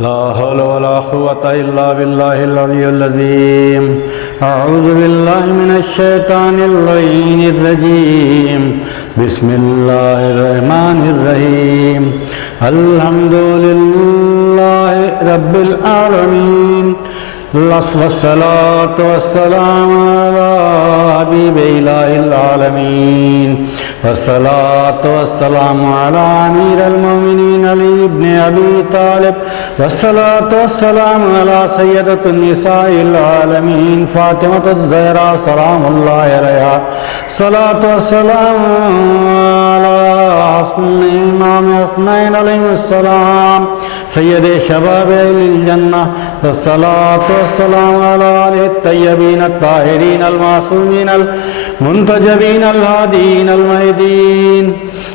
لا حول ولا قوة إلا بالله العلي العظيم. أعوذ بالله من الشيطان اللعين الرجيم. بسم الله الرحمن الرحيم. الحمد لله رب العالمين، والصلاة والسلام على حبيب إله العالمين، والصلاة والسلام على أمير المؤمنين علي بن أبي طالب، والصلاة والسلام على سيدة النساء العالمين فاطمة الزهراء سلام الله عليها، الصلاة والسلام على إمام حسنين عليه السلام سید شباب اہل الجنہ، والصلاة والسلام على آلہ الطیبین الطاہرین المعصومین المنتجبین الہادین المہدین،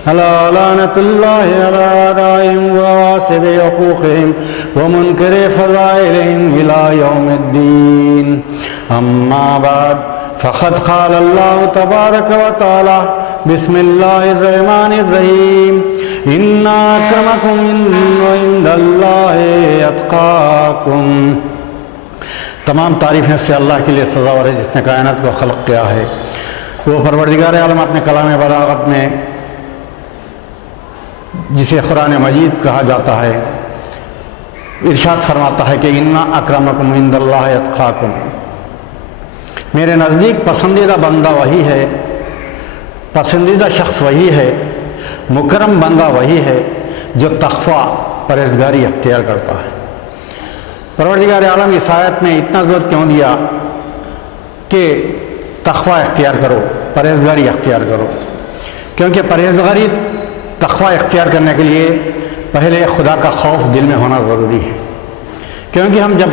لعنۃ اللہ علی اعدائہم وغاصب حقوقہم ومنکر فضائلہم الی یوم الدین. اما بعد فقد قال اللہ تبارک و تعالی بسم اللہ الرحمن الرحیم. ان اکرمکم عند اللہ اتقاکم. تمام تعریفیں سے اللہ کے لیے سزاور ہے جس نے کائنات کو خلق کیا ہے. وہ پروردگار عالم اپنے کلام بلاغت میں جسے قرآن مجید کہا جاتا ہے ارشاد فرماتا ہے کہ ان اکرمکم عند اللہ اتقاکم. میرے نزدیک پسندیدہ بندہ وہی ہے، پسندیدہ شخص وہی ہے، مکرم بندہ وہی ہے جو تقوی پرہیزگاری اختیار کرتا ہے. پروردگار عالم اس آیت میں اتنا زور کیوں دیا کہ تقوی اختیار کرو، پرہیزگاری اختیار کرو؟ کیونکہ پرہیزگاری تقوی اختیار کرنے کے لیے پہلے خدا کا خوف دل میں ہونا ضروری ہے. کیونکہ ہم جب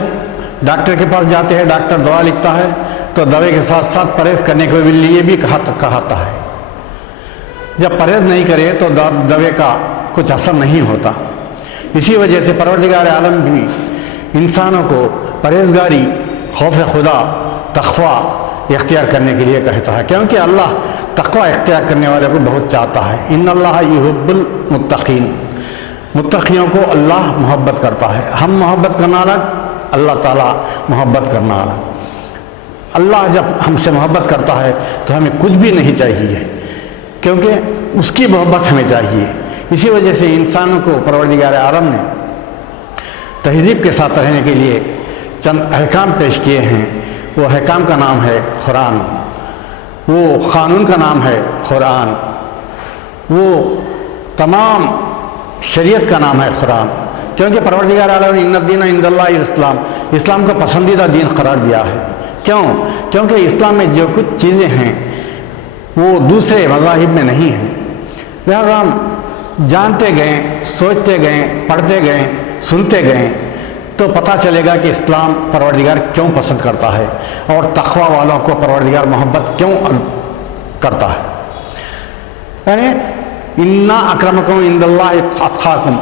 ڈاکٹر کے پاس جاتے ہیں، ڈاکٹر دوا لکھتا ہے تو دوا کے ساتھ ساتھ پرہیز کرنے کے لیے بھی کہاتا ہے. جب پرہیز نہیں کرے تو دوا کا کچھ اثر نہیں ہوتا. اسی وجہ سے پروردگار عالم بھی انسانوں کو پرہیزگاری، خوف خدا، تقوی اختیار کرنے کے لیے کہتا ہے، کیونکہ اللہ تقوی اختیار کرنے والے کو بہت چاہتا ہے. ان اللہ یحب المتقین. متقیوں کو اللہ محبت کرتا ہے. ہم محبت کرنا الگ، اللہ تعالیٰ محبت کرنا الگ. اللہ جب ہم سے محبت کرتا ہے تو ہمیں کچھ بھی نہیں چاہیے، کیونکہ اس کی محبت ہمیں چاہیے. اسی وجہ سے انسانوں کو پروردگار عالم نے تہذیب کے ساتھ رہنے کے لیے چند احکام پیش کیے ہیں. وہ احکام کا نام ہے قرآن، وہ قانون کا نام ہے قرآن، وہ تمام شریعت کا نام ہے قرآن. کیونکہ پروردگار عالم نے ان الدین عند اللہ الاسلام، اسلام کو پسندیدہ دین قرار دیا ہے. کیوں؟ کیونکہ اسلام میں جو کچھ چیزیں ہیں وہ دوسرے مذاہب میں نہیں ہیں. لہذا ہم جانتے گئے، سوچتے گئے، پڑھتے گئے، سنتے گئے تو پتہ چلے گا کہ اسلام پروردگار کیوں پسند کرتا ہے اور تقوی والوں کو پروردگار محبت کیوں کرتا ہے. یعنی ان اکرمکم عند اللہ اتقاکم،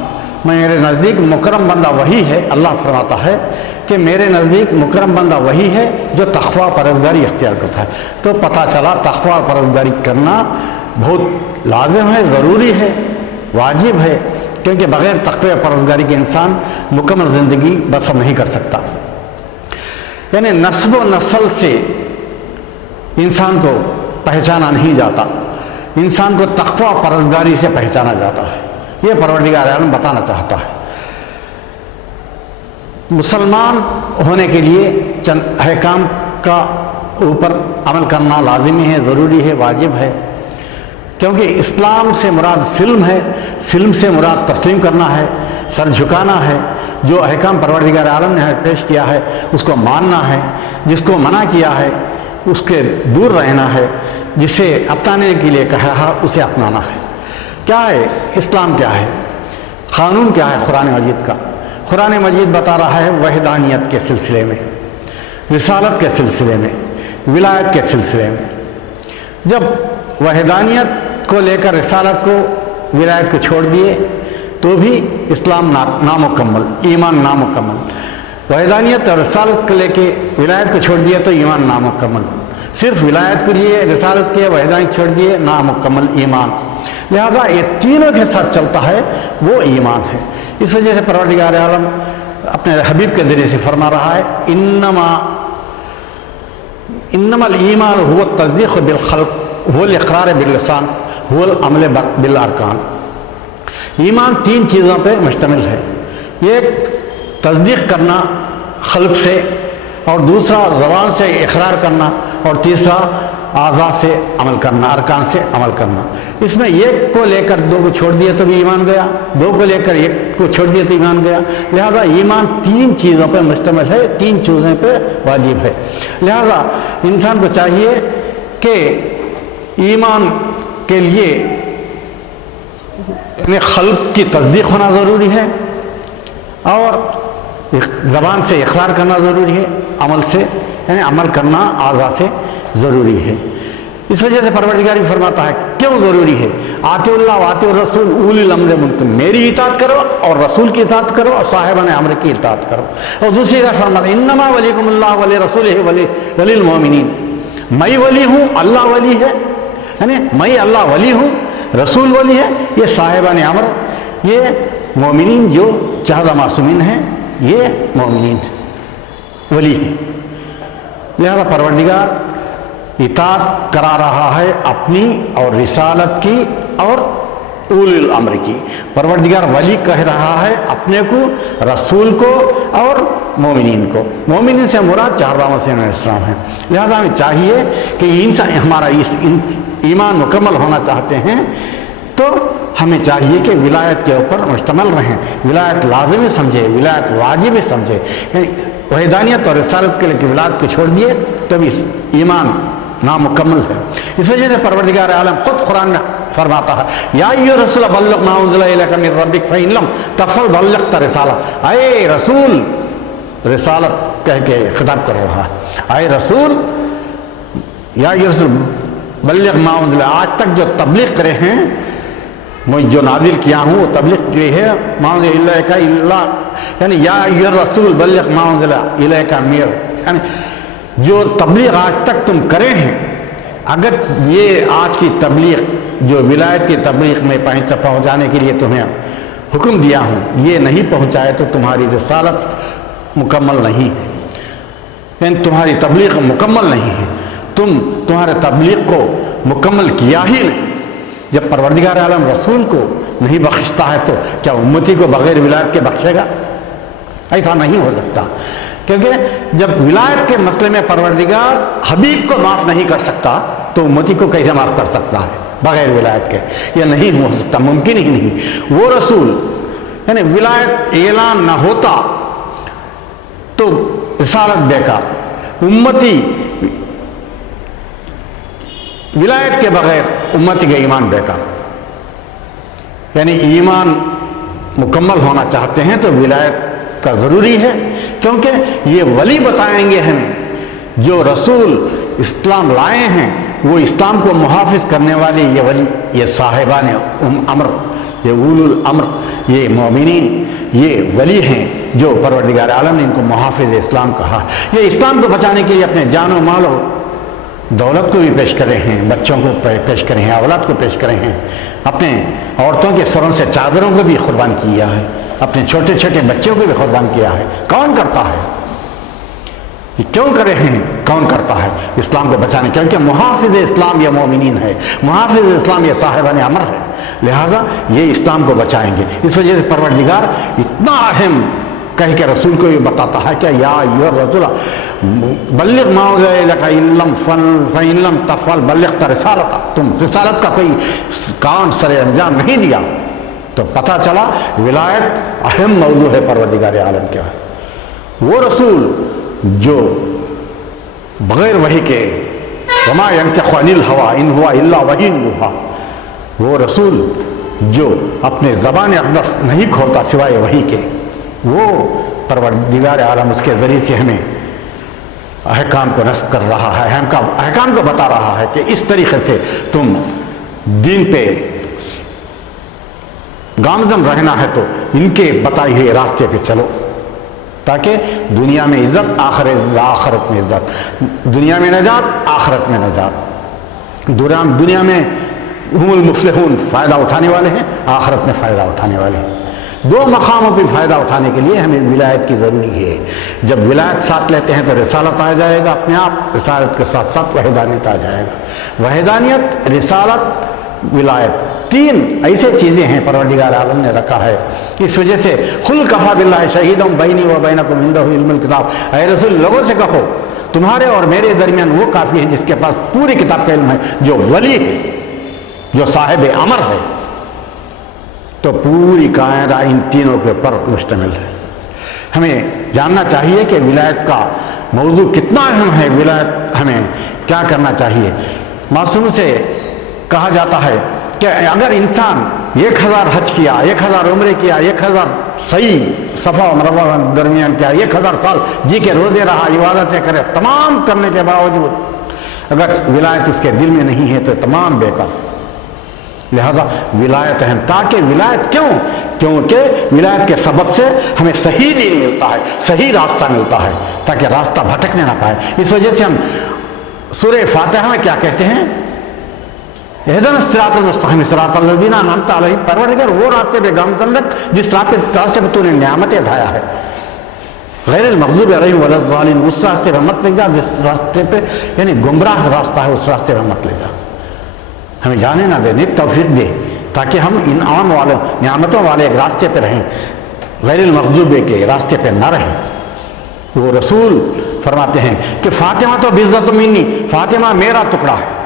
میرے نزدیک مکرم بندہ وہی ہے. اللہ فرماتا ہے کہ میرے نزدیک مکرم بندہ وہی ہے جو تقوی پرہیزگاری اختیار کرتا ہے. تو پتہ چلا تقوی پرہیزگاری کرنا بہت لازم ہے، ضروری ہے، واجب ہے، کیونکہ بغیر تقوی پرہیزگاری کے انسان مکمل زندگی بسر نہیں کر سکتا. یعنی نسب و نسل سے انسان کو پہچانا نہیں جاتا، انسان کو تقوی پرہیزگاری سے پہچانا جاتا ہے. یہ پروردگار عالم بتانا چاہتا ہے. مسلمان ہونے کے لیے چند احکام کا اوپر عمل کرنا لازمی ہے، ضروری ہے، واجب ہے. کیونکہ اسلام سے مراد سلم ہے، سلم سے مراد تسلیم کرنا ہے، سر جھکانا ہے. جو احکام پروردگار عالم نے پیش کیا ہے اس کو ماننا ہے، جس کو منع کیا ہے اس کے دور رہنا ہے، جسے اپنانے کے لیے کہا ہے اسے اپنانا ہے. کیا ہے اسلام؟ کیا ہے قانون؟ کیا ہے قرآن مجید کا؟ قرآن مجید بتا رہا ہے وحدانیت کے سلسلے میں، رسالت کے سلسلے میں، ولایت کے سلسلے میں. جب وحدانیت کو لے کر رسالت کو، ولایت کو چھوڑ دیے تو بھی اسلام نامکمل، ایمان نامکمل. وحدانیت اور رسالت کو لے کے ولایت کو چھوڑ دیا تو ایمان نامکمل. صرف ولایت کے لیے رسالت کے وحدانیت چھوڑ دیے نامکمل ایمان. لہذا یہ تینوں کے ساتھ چلتا ہے وہ ایمان ہے. اس وجہ سے پروردگار عالم اپنے حبیب کے ذریعے سے فرما رہا ہے انما الایمان هو التصدیق بالقلب هو الاقرار باللسان هو العمل بالارکان. ایمان 3 چیزوں پہ مشتمل ہے. ایک تصدیق کرنا قلب سے، اور دوسرا زبان سے اقرار کرنا، اور تیسرا اعضاء سے عمل کرنا، ارکان سے عمل کرنا. اس میں ایک کو لے کر 2 کو چھوڑ دیا تو بھی ایمان گیا، 2 کو لے کر 1 کو چھوڑ دیا تو ایمان گیا. لہذا ایمان 3 چیزوں پہ مشتمل ہے، 3 چیزوں پہ واجب ہے. لہذا انسان کو چاہیے کہ ایمان کے لیے قلب کی تصدیق ہونا ضروری ہے، اور زبان سے اقرار کرنا ضروری ہے، عمل سے یعنی عمل کرنا اعضاء سے ضروری ہے. اس وجہ سے پروردگار بھی فرماتا ہے کیوں ضروری ہے، آتے اللہ و آتے الرسول اولی الامر منکم، میری اطاعت کرو اور رسول کی اطاعت کرو اور صاحبان امر کی اطاعت کرو. اور دوسری جگہ فرماتا ہے انما ولیکم اللہ ولی رسولہ ولی المؤمنین، میں ولی ہوں، اللہ ولی ہے، یعنی میں اللہ ولی ہوں، رسول ولی ہے، یہ صاحبان امر، یہ مومنین جو چہدہ معصومین ہیں، یہ مومنین ولی ہیں. لہذا پروردگار اطاعت کرا رہا ہے اپنی اور رسالت کی اور اولی الامر کی. پروردگار ولی کہہ رہا ہے اپنے کو، رسول کو اور مومنین کو. مومنین سے مراد 4 رامسین علیہ السلام ہیں. لہذا ہمیں چاہیے کہ انسان ہمارا ایمان مکمل ہونا چاہتے ہیں تو ہمیں چاہیے کہ ولایت کے اوپر مشتمل رہیں، ولایت لازمی سمجھے، ولایت واجب سمجھے. یعنی وحدانیت اور رسالت کے لیے ولایت کو چھوڑ دیے تو بھی ایمان نامکمل ہے. اس وجہ سے پروردگار عالم خود قرآن میں فرماتا ہے یا ایھا الرسول بلغ ما انزل الیک من ربک فإن لم تفعل بلغت رسالہ. اے رسول، رسالت کہہ کے خطاب کر رہا ہے، اے رسول، یا ایھا الرسول بلغ ما انزل، آج تک جو تبلیغ کرے ہیں، میں جو نازل کیا ہوں وہ تبلیغ کی ہے. ما انزل الیک الا، یعنی یا ایھا الرسول بلغ ما انزل الیک من، یعنی جو تبلیغ آج تک تم کرے ہیں، اگر یہ آج کی تبلیغ جو ولایت کی تبلیغ میں پہنچانے کے لیے تمہیں حکم دیا ہوں یہ نہیں پہنچائے تو تمہاری رسالت مکمل نہیں ہے، یعنی تمہاری تبلیغ مکمل نہیں ہے، تمہارے تبلیغ کو مکمل کیا ہی نہیں. جب پروردگار عالم رسول کو نہیں بخشتا ہے تو کیا امتی کو بغیر ولایت کے بخشے گا؟ ایسا نہیں ہو سکتا، کیونکہ جب ولایت کے مسئلے میں پروردگار حبیب کو معاف نہیں کر سکتا تو امتی کو کیسے معاف کر سکتا ہے بغیر ولایت کے؟ یہ نہیں ہو سکتا، ممکن ہی نہیں. وہ رسول یعنی ولایت اعلان نہ ہوتا تو رسالت بیکار، امتی ولایت کے بغیر امتی کا ایمان بیکار. یعنی ایمان مکمل ہونا چاہتے ہیں تو ولایت کا ضروری ہے، کیونکہ یہ ولی بتائیں گے ہمیں جو رسول اسلام لائے ہیں، وہ اسلام کو محافظ کرنے والے یہ ولی، یہ صاحبان امر، یہ اولو الامر، یہ مومنین، یہ ولی ہیں جو پروردگار عالم نے ان کو محافظ اسلام کہا. یہ اسلام کو بچانے کے لیے اپنے جان و مال و دولت کو بھی پیش کرے ہیں، بچوں کو پیش کرے ہیں، اولاد کو پیش کرے ہیں، اپنے عورتوں کے سروں سے چادروں کو بھی قربان کیا ہے، اپنے چھوٹے چھوٹے بچوں کو بھی قربان کیا ہے. کون کرتا ہے؟ کیوں کرے ہیں؟ کون کرتا ہے اسلام کو بچانے؟ کیونکہ محافظ اسلام یہ مومنین ہے، محافظ اسلام یہ صاحبان امر ہے. لہذا یہ اسلام کو بچائیں گے. اس وجہ سے پروردگار اتنا اہم کہہ کے رسول کو یہ بتاتا ہے کہ یا ایھا الرسول بلغ ما انزل الیک فإن لم تفعل بلغت رسالۃ، تم رسالت کا کوئی کام سر انجام نہیں دیا. تو پتہ چلا ولایت اہم موضوع ہے پروردگار عالم کا. وہ رسول جو بغیر وحی کے وما ینطق عن الہویٰ ان ہوا الا وحی یوحیٰ، وہ رسول جو اپنے زبان اقدس نہیں کھولتا سوائے وحی کے، وہ پروردگار عالم اس کے ذریعے سے ہمیں احکام کو نصب کر رہا ہے، احکام کو بتا رہا ہے کہ اس طریقے سے تم دین پہ گامزن رہنا ہے تو ان کے بتائے ہوئے راستے پہ چلو، تاکہ دنیا میں عزت، آخرت میں عزت، دنیا میں نجات، آخرت میں نجات. دنیا میں ہم المفلحون فائدہ اٹھانے والے ہیں، آخرت میں فائدہ اٹھانے والے ہیں. دو مقاموں پہ فائدہ اٹھانے کے لیے ہمیں ولایت کی ضروری ہے. جب ولایت ساتھ لیتے ہیں تو رسالت آ جائے گا اپنے آپ، رسالت کے ساتھ ساتھ وحدانیت آ جائے گا. وحدانیت، رسالت، ولایت، تین ایسے چیزیں ہیں پروردگار عالم نے رکھا ہے. اس وجہ سے قل کفی باللہ شہیدا بینی و بینکم عندہ علم الکتاب، اے رسول لوگوں سے کہو تمہارے اور میرے درمیان وہ کافی ہے جس کے پاس پوری کتاب کا علم ہے، جو ولی ہے، جو صاحب امر ہے. تو پوری کائنات ان تینوں کے پر مشتمل ہے. ہمیں جاننا چاہیے کہ ولایت کا موضوع کتنا اہم ہے. ولایت ہمیں کیا کرنا چاہیے. معصوم سے کہا جاتا ہے کہ اگر انسان 1000 حج کیا، 1000 عمرے کیا، 1000 صحیح صفا و مروہ درمیان کیا، 1000 سال جی کے روزے رہا، عبادتیں کرے، تمام کرنے کے باوجود اگر ولایت اس کے دل میں نہیں ہے تو تمام بیکار. لہذا ولایت اہم. تاکہ ولایت کیونکہ ولایت کے سبب سے ہمیں صحیح دین ملتا ہے، صحیح راستہ ملتا ہے، تاکہ راستہ بھٹکنے نہ پائے. اس وجہ سے ہم سورہ فاتحہ میں کیا کہتے ہیں؟ اہدنا الصراط المستقیم صراط الذین انعمت علیہم. پروردگار وہ راستے پہ گامزن رکھ جس راستے پہ تو نے نعمتیں اٹھایا ہے. غیر المغضوب علیہم ولا الضالین، اس راستے پہ مت لے جا جس راستے پہ یعنی گمراہ راستہ ہے، اس راستے پہ مت لے جا. ہمیں جانے نہ دے، نیک توفیق دے تاکہ ہم انعام والے نعمتوں والے ایک راستے پہ رہیں، غیر المغضوب کے راستے پہ نہ رہیں. وہ رسول فرماتے ہیں کہ فاطمہ تو بضعۃ منی، فاطمہ میرا ٹکڑا ہے.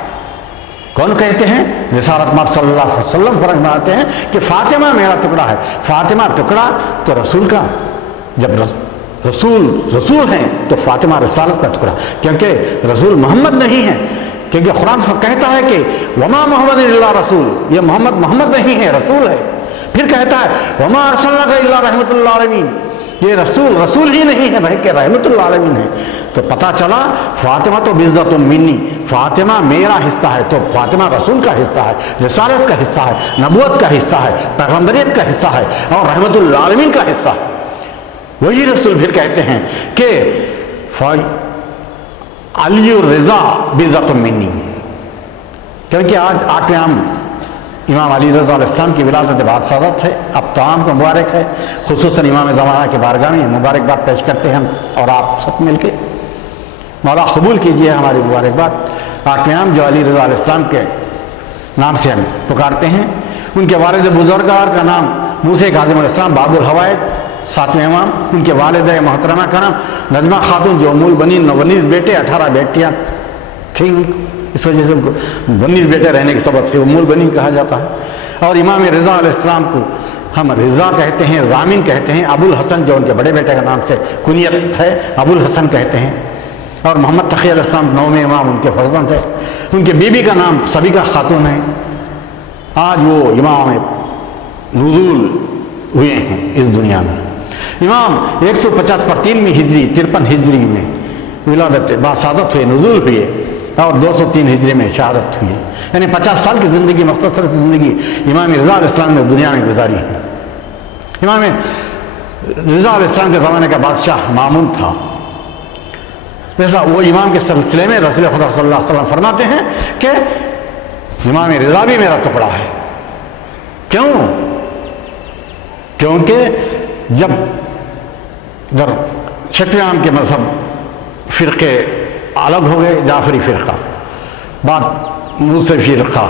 کون کہتے ہیں؟ رسالت مآب صلی اللہ علیہ وسلم فرماتے ہیں کہ فاطمہ میرا ٹکڑا ہے. فاطمہ ٹکڑا تو رسول کا، جب رسول ہیں تو فاطمہ رسالت کا ٹکڑا، کیونکہ رسول محمد نہیں ہے. کیونکہ قرآن کہتا ہے کہ وما محمد الا رسول، یہ محمد نہیں ہے، رسول ہے. پھر کہتا ہے وما ارسلناک الا رحمۃ للعالمین، یہ رسول ہی نہیں ہے بلکہ رحمۃ للعالمین ہے. تو پتہ چلا فاطمہ تو بضعۃ منی، فاطمہ میرا حصہ ہے. تو فاطمہ رسول کا حصہ ہے، رسالت کا حصہ ہے، نبوت کا حصہ ہے، پیغمبریت کا حصہ ہے اور رحمۃ للعالمین کا حصہ ہے. وہی رسول پھر کہتے ہیں کہ علی الرضا بضعۃ منی، کیونکہ آج 8ویں امام علی رضا علیہ السلام کی ولادت بادشاہت ہے. اب تمام کو مبارک ہے، خصوصاً امام زمانہ کے بارگاہ میں مبارکباد پیش کرتے ہیں ہم اور آپ سب مل کے. مولا قبول کیجیے ہماری مبارکباد. 8ویں جو علی رضا علیہ السلام کے نام سے ہم پکارتے ہیں، ان کے والد بزرگوار کا نام موسیٰ کاظم علیہ السلام باب الحوائج 7ویں امام. ان کے والدہ محترمہ کا نام نجمہ خاتون جو ام البنین، 19 بیٹے 18 بیٹیاں تھیں. اس وجہ سے ان کو 19 بیٹے رہنے کے سبب سے ام البنین کہا جاتا ہے. اور امام رضا علیہ السلام کو ہم رضا کہتے ہیں، ضامن کہتے ہیں. ابو الحسن جو ان کے بڑے بیٹے کا نام سے کنیت ہے، ابو الحسن کہتے ہیں. اور محمد تقی علیہ السلام 9ویں امام ان کے فرزند تھے. ان کے بیوی کا نام سبیکہ خاتون ہے. آج وہ امام نزول ہوئے ہیں اس دنیا میں. امام 150 پر 3 ہجری 53 ہجری میں ولادت باسعادت ہوئے، نزول ہوئے اور 203 ہجری میں شہادت ہوئی. یعنی 50 سال کی زندگی، مختصر زندگی امام رضا علیہ السلام نے دنیا میں گزاری ہے. امام رضا علیہ السلام کے زمانے کا بادشاہ مامون تھا. جیسا وہ امام کے سلسلے میں رسول خدا صلی اللہ علیہ وسلم فرماتے ہیں کہ امام رضا بھی میرا ٹکڑا ہے. کیوں؟ کیونکہ جب 6ویں امام کے مذہب فرقے الگ ہو گئے، جعفری فرقہ، بعد موسوی فرقہ،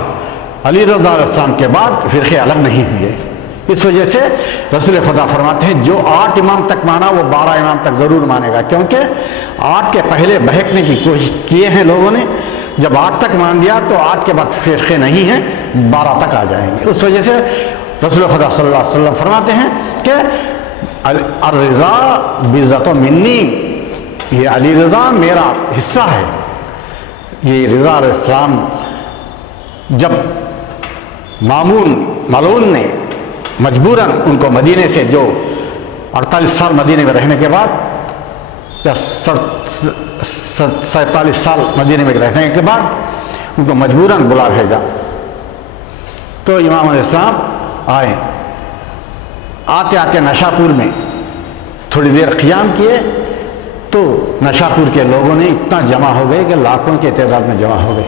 علی رضا علیہ السلام کے بعد فرقے الگ نہیں ہوئے. اس وجہ سے رسول خدا فرماتے ہیں جو 8 امام تک مانا وہ 12 امام تک ضرور مانے گا. کیونکہ 8 کے پہلے بہکنے کی کوشش کیے ہیں لوگوں نے، جب 8 تک مان دیا تو 8 کے بعد فرقے نہیں ہیں، 12 تک آ جائیں گے. اس وجہ سے رسول خدا صلی اللہ علیہ وسلم فرماتے ہیں کہ الرضا بضعۃ منی، یہ علی رضا میرا حصہ ہے. یہ رضا علیہ السلام جب ملعون نے مجبوراً ان کو مدینے سے، جو 48 سال مدینے میں رہنے کے بعد یا 47 سال مدینے میں رہنے کے بعد ان کو مجبوراً بلا بھیجا، تو امام علیہ السلام آئے. آتے آتے نشاپور میں تھوڑی دیر قیام کیے تو نشاپور کے لوگوں نے اتنا جمع ہو گئے کہ لاکھوں کے تعداد میں جمع ہو گئے.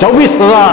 24,000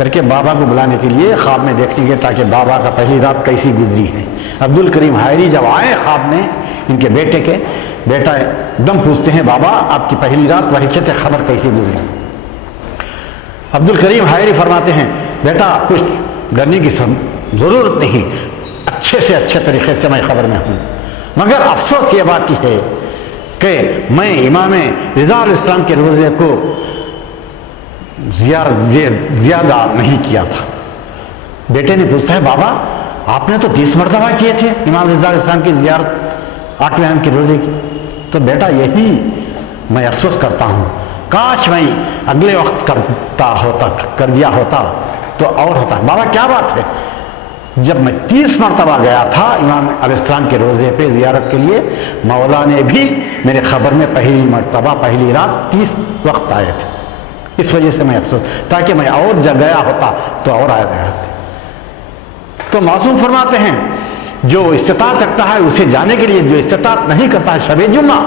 کر کے بابا کو بلانے کے لیے خواب میں دیکھیں گے تاکہ بابا کا پہلی رات کیسی گزری ہے۔ عبد الکریم حائری جب آئے خواب میں ان کے بیٹے کے، بیٹا دم پوچھتے ہیں بابا آپ کی پہلی رات وحشت خبر کیسی گزری؟ عبد الکریم حائری فرماتے ہیں بیٹا کچھ ڈرنے کی ضرورت نہیں، اچھے سے اچھے طریقے سے میں خبر میں ہوں، مگر افسوس یہ بات ہی ہے کہ میں امام رضا علیہ السلام کے روزے کو زیادہ نہیں کیا تھا۔ بیٹے نے پوچھتا ہے بابا آپ نے تو 30 مرتبہ کیے تھے امام رضا علیہ السلام کی زیارت 8ویں اہم کے روزے کی۔ تو بیٹا یہی میں افسوس کرتا ہوں، کاش میں اگلے وقت کر دیا ہوتا تو اور ہوتا۔ بابا کیا بات ہے؟ جب میں 30 مرتبہ گیا تھا امام علیہ السلام کے روزے پہ زیارت کے لیے، مولا نے بھی میرے خبر میں پہلی مرتبہ پہلی رات 30 وقت آئے تھے، اس وجہ سے میں افسوس، تاکہ میں اور جب گیا ہوتا تو اور آ گیا تھا۔ تو معصوم فرماتے ہیں جو استطاعت رکھتا ہے اسے جانے کے لیے، جو استطاعت نہیں کرتا ہے شب جمعہ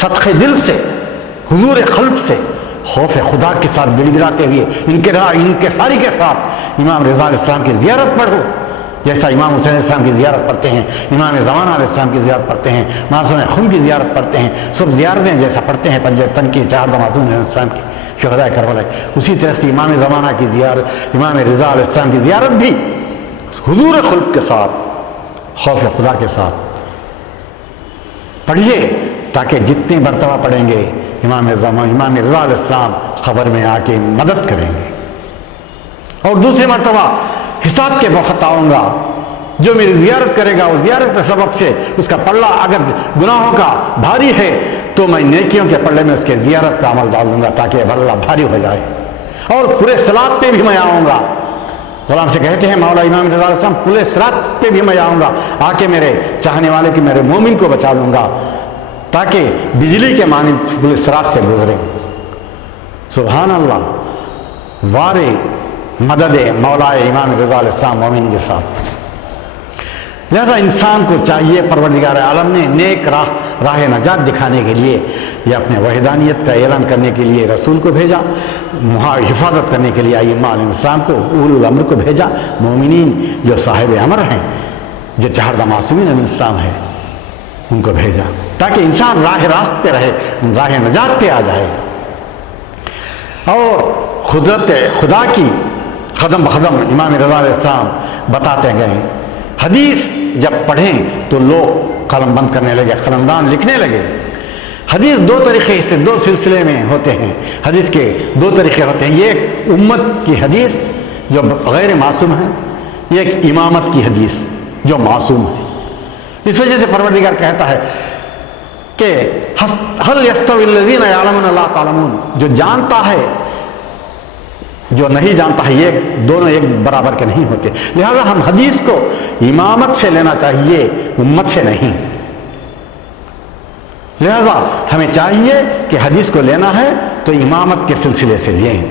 صدقے دل سے حضور قلب سے خوف خدا کے ساتھ گڑ گڑاتے ہوئے انکساری کے ساتھ امام رضا علیہ السلام کی زیارت پڑھو، جیسا امام حسین علیہ السلام کی زیارت پڑھتے ہیں، امام زمانہ علیہ السلام کی زیارت پڑھتے ہیں، معصوم خون کی زیارت پڑھتے ہیں، سب زیارتیں جیسا پڑھتے ہیں پنجتن کی، چہار معصوم علیہ السلام کی، شہداء کربلا، اسی طرح سے امام زمانہ کی زیارت، امام رضا علیہ السلام کی زیارت بھی حضور خلق کے ساتھ خوف خدا کے ساتھ پڑھیے، تاکہ جتنے مرتبہ پڑھیں گے امام رضا علیہ السلام خبر میں آ کے مدد کریں گے۔ اور دوسری مرتبہ حساب کے وقت آؤں گا، جو میری زیارت کرے گا وہ زیارت کے سبب سے اس کا پلڑا اگر گناہوں کا بھاری ہے تو میں نیکیوں کے پلڑے میں اس کے زیارت کا عمل ڈال دوں گا تاکہ پلڑا بھاری ہو جائے۔ اور پورے صراط پہ بھی میں آؤں گا، غلام سے کہتے ہیں مولا امام رضا علیہ السلام پورے صراط پہ بھی میں آؤں گا، آ کے میرے چاہنے والے کی میرے مومن کو بچا لوں گا تاکہ بجلی کے مانند پورے صراط سے گزرے۔ سبحان اللہ، وارے مدد مولا امام رضا علیہ السلام مومن کے ساتھ۔ لہذا انسان کو چاہیے، پروردگار عالم نے نیک راہ نجات دکھانے کے لیے یا اپنے وحدانیت کا اعلان کرنے کے لیے رسول کو بھیجا، حفاظت کرنے کے لیے ائمہ علیہ السلام کو، اولو الامر کو بھیجا، مومنین جو صاحب امر ہیں، جو چہاردہ معصومین علیہ السلام ہیں، ان کو بھیجا تاکہ انسان راہ راست پہ رہے، راہ نجات پہ آ جائے۔ اور قدرت خدا کی قدم بقدم امام رضا علیہ السلام بتاتے گئے۔ حدیث جب پڑھیں تو لوگ قلم بند کرنے لگے، قلمدان لکھنے لگے۔ حدیث دو طریقے سے، دو سلسلے میں ہوتے ہیں، حدیث کے دو طریقے ہوتے ہیں، یہ ایک امت کی حدیث جو غیر معصوم ہے، یہ ایک امامت کی حدیث جو معصوم ہے۔ اس وجہ سے پروردگار کہتا ہے کہ هل يستوي الذين يعلمون لا تعلمون، جو جانتا ہے جو نہیں جانتا ہے، یہ دونوں ایک برابر کے نہیں ہوتے۔ لہذا ہم حدیث کو امامت سے لینا چاہیے، امت سے نہیں۔ لہذا ہمیں چاہیے کہ حدیث کو لینا ہے تو امامت کے سلسلے سے لیں،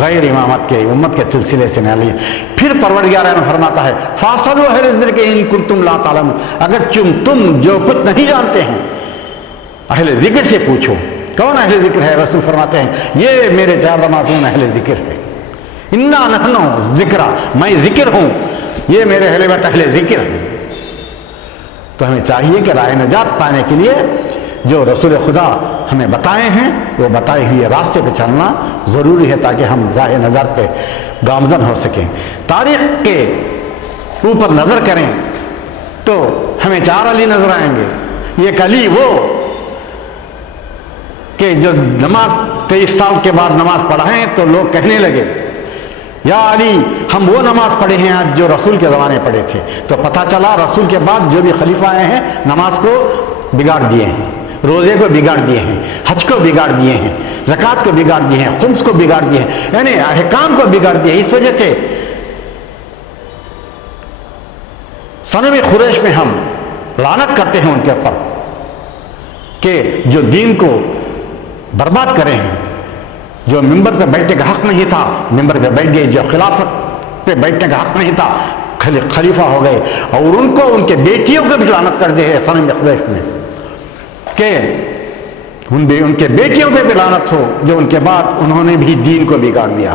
غیر امامت کے امت کے سلسلے سے نہ لیں۔ پھر پروردگار نے فرماتا ہے فَاسْأَلُوا أَهْلَ الذِّكْرِ إِن كُنتُمْ لَا تَعْلَمُونَ، اگر تم جو کچھ نہیں جانتے ہیں اہل ذکر سے پوچھو۔ کون اہل ذکر ہے؟ رسول فرماتے ہیں یہ میرے چار معصوم اہل ذکر ہے۔ انا نحن ذکر، میں ذکر ہوں، یہ میرے اہل بیت اہل ذکر ہیں۔ تو ہمیں چاہیے کہ راہ نجات پانے کے لیے جو رسول خدا ہمیں بتائے ہیں وہ بتائے ہوئے راستے پہ چلنا ضروری ہے تاکہ ہم راہ نجات پہ گامزن ہو سکیں۔ تاریخ کے اوپر نظر کریں تو ہمیں 4 علی نظر آئیں گے۔ ایک علی وہ کہ جو نماز 23 سال کے بعد نماز پڑھائیں تو لوگ کہنے لگے یا علی ہم وہ نماز پڑھے ہیں آج جو رسول کے زمانے پڑھے تھے۔ تو پتہ چلا رسول کے بعد جو بھی خلیفہ آئے ہیں نماز کو بگاڑ دیے ہیں، روزے کو بگاڑ دیے ہیں، حج کو بگاڑ دیے ہیں، زکوٰۃ کو بگاڑ دیے ہیں، خمس کو بگاڑ دیے ہیں، یعنی احکام کو بگاڑ دیے ہیں۔ اس وجہ سے صنم قریش میں ہم لعنت کرتے ہیں ان کے اوپر کہ جو دین کو برباد کرے ہیں، جو ممبر پہ بیٹھنے کا حق نہیں تھا ممبر پہ بیٹھ گئے، جو خلافت پہ بیٹھنے کا حق نہیں تھا خلیفہ ہو گئے، اور ان کو ان کے بیٹیوں کو بھی لعنت کر دی ہے صنم قریش میں کہ ان کے بیٹیوں پہ بھی لعنت ہو جو ان کے بعد انہوں نے بھی دین کو بگاڑ دیا۔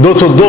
202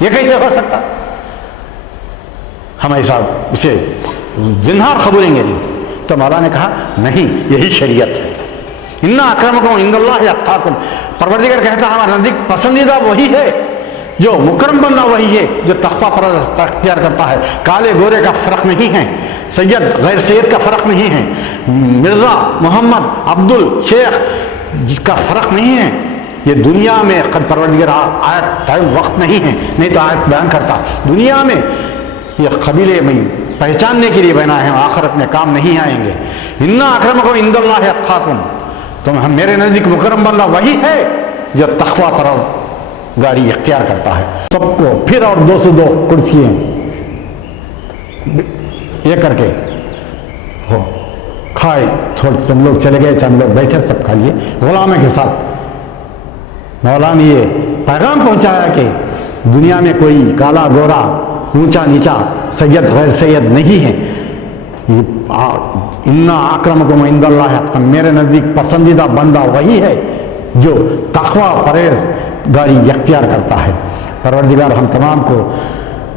یہ کیسے ہو سکتا؟ ہم ایسا اسے زنہار قبولیں گے نہیں۔ تو مولا نے کہا نہیں، یہی شریعت ہے۔ ان اکرمکم عند اللہ اتقاکم، پروردگار کہتا ہے ہمارا نزدیک پسندیدہ وہی ہے، جو مکرم بندہ وہی ہے جو تقوی پرست اختیار کرتا ہے۔ کالے گورے کا فرق نہیں ہے، سید غیر سید کا فرق نہیں ہے، مرزا محمد عبد الشیخ کا فرق نہیں ہے۔ یہ دنیا میں قد پروردگار آیت ٹائم وقت نہیں ہے، نہیں تو آیت بیان کرتا۔ دنیا میں یہ قبیلے میں پہچاننے کے لیے بنا ہے، آخرت میں کام نہیں آئیں گے۔ ان اکرمکم عند اللہ اتقاکم، تو میرے نزدیک مکرم بندہ وہی ہے جو تقوی پرہیزگاری اختیار کرتا ہے۔ سب کو پھر اور 202 کرسیاں یہ کر کے ہو کھائے، تھوڑے تم لوگ چلے گئے، چند لوگ بیٹھے، سب کھا لیے غلاموں کے ساتھ۔ مولا نے یہ پیغام پہنچایا کہ دنیا میں کوئی کالا گورا، اونچا نیچا، سید غیر سید نہیں ہے۔ انا اکرمکم عند اللہ اتقاکم، میرے نزدیک پسندیدہ بندہ وہی ہے جو تقوی پرہیزگاری اختیار کرتا ہے۔ پروردگار ہم تمام کو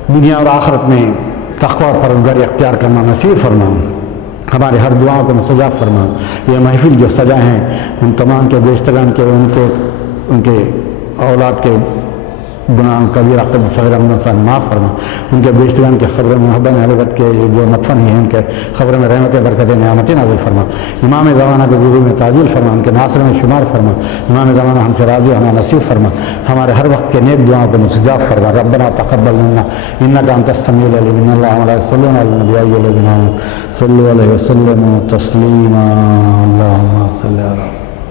دنیا اور آخرت میں تقوی پرہیزگاری اختیار کرنا نصیب فرما، ہمارے ہر دعاؤں کو مستجاب فرما۔ یہ محفل جو سجا ہیں ان تمام کے گزشتگان کے، ان کے اولاد کے گناہ کبیرہ قبر صغیرہ معاف فرما، ان کے بیشتگان کے خبر محبت حلوت کے جو مدفن ہیں ان کے خبر میں رحمت برکت نعمت نازل فرما۔ امام زمانہ کے ظہور میں تعجیل فرما، ان کے ناصر میں شمار فرما۔ امام زمانہ ہم سے راضی، ہمیں نصیب فرما، ہمارے ہر وقت کے نیک دعاؤں کو مستجاب فرما۔ ربنا تقبل منا انک انت السمیع العلیم، ان اللہ وملائکتہ یصلون علی النبی یا ایھا الذین آمنوا صلوا علیہ وسلم تسلیما، اللهم صل علی